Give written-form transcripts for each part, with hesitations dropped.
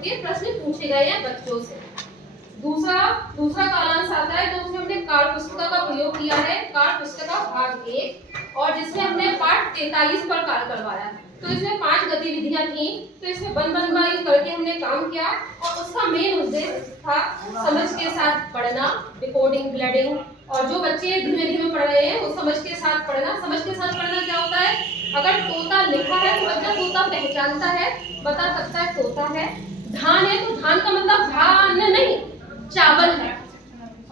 के प्रश्न पूछे गए हैं बच्चों से। दूसरा कालांश आता है तो उसमें हमने कार्य पुस्तिका का प्रयोग किया है, कार्य पुस्तिका भाग 1, और जिसमें हमने पाठ 43 पर कार्य करवाया। तो इसमें 5 गतिविधियां थी, तो इसमें बन करके हमने काम किया और उसका मेन उद्देश्य था समझ के साथ पढ़ना, रिकॉर्डिंग, ब्लडिंग। और जो बच्चे धीमे धीमे पढ़ रहे हैं वो समझ के साथ पढ़ना। समझ के साथ पढ़ना क्या होता है? अगर तोता लिखा है तो बच्चा तोता पहचानता है, बता सकता है तोता है। धान है तो धान का मतलब धान नहीं, चावल है।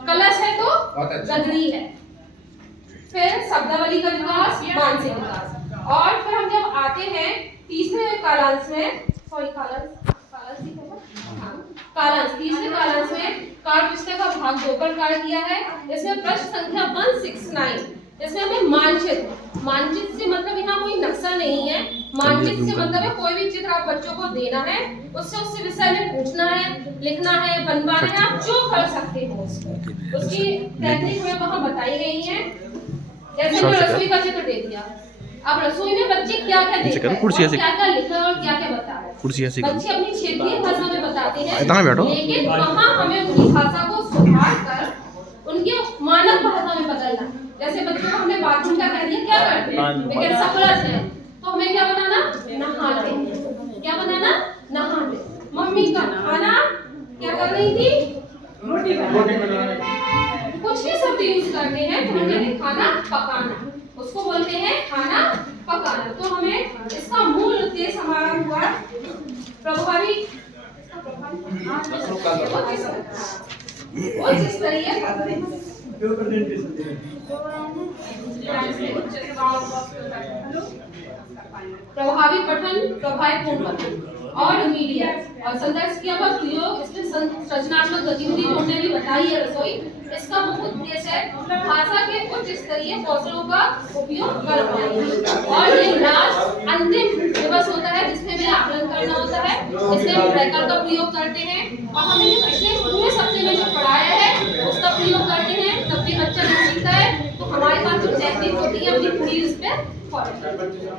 कलश है तो गगरी है। फिर शब्दावली का विकास, मानसिक विकास। और फिर हम जब आते हैं तीसरे कालांश में, तीसरे कालांश में कार्य पुस्तिका का भाग 2 पर कार्य किया है। इसमें प्रश्न संख्या 169, इसमें हमें मानचित्र से मतलब यहाँ कोई नक्शा नहीं है। मानचित्र से मतलब है कोई भी चित्र आप बच्चों को देना है, उससे विषय में पूछना है, लिखना है, बनवाना है, आप जो कर सकते हो उसकी टेक्निक में वहाँ बताई गई है। जैसे मैं रसोई का चित्र दे दिया, अब रसोई में बच्चे क्या क्या देख रहे हैं, क्या क्या लिख रहे हैं और क्या क्या बता रहे हैं। बच्चे अपनी क्षेत्रीय भाषा में बताते हैं, लेकिन वहाँ हमें उनकी भाषा को सुधार कर उनकी मानक भाषा में बदलना। जैसे बच्चों को हमने बाथरूम का कह दिया, क्या करते हैं? लेकिन सफलत है तो हमें क्या बनाना? नहाते। क्या बनाना? नहाते। मम्मी का खाना क्या कर रही थी? रोटी बनाना। कुछ भी शब्द यूज करते हैं तो हम कहते हैं खाना पकाना, उसको बोलते हैं खाना पकाना। तो हमें इसका मूल उद्देश्य हमारा हुआ प्रभावी प्रभावी पठन, प्रभावपूर्ण पठन और मीडिया और संदर्भ किया हुआ प्रयोग। इसमें सृजनात्मक गतिविधि जो हमने भी बताई है रसोई, इसका मुख्य उद्देश्य है भाषा के उच्च स्तरीय कौशलों का उपयोग कर पाए। और ये लास्ट अंतिम दिवस होता है जिसमें हमें आकलन करना होता है, इसमें हम ट्रैकर का प्रयोग करते हैं और हमने जो पिछले पूरे सप्ताह में जो पढ़ाया है उसका प्रयोग करते हैं, तब भी बच्चा नहीं सीखता है। तो हमारे पास जो टेक्निक होती है अपनी पूरी उस पर फॉलो करते हैं।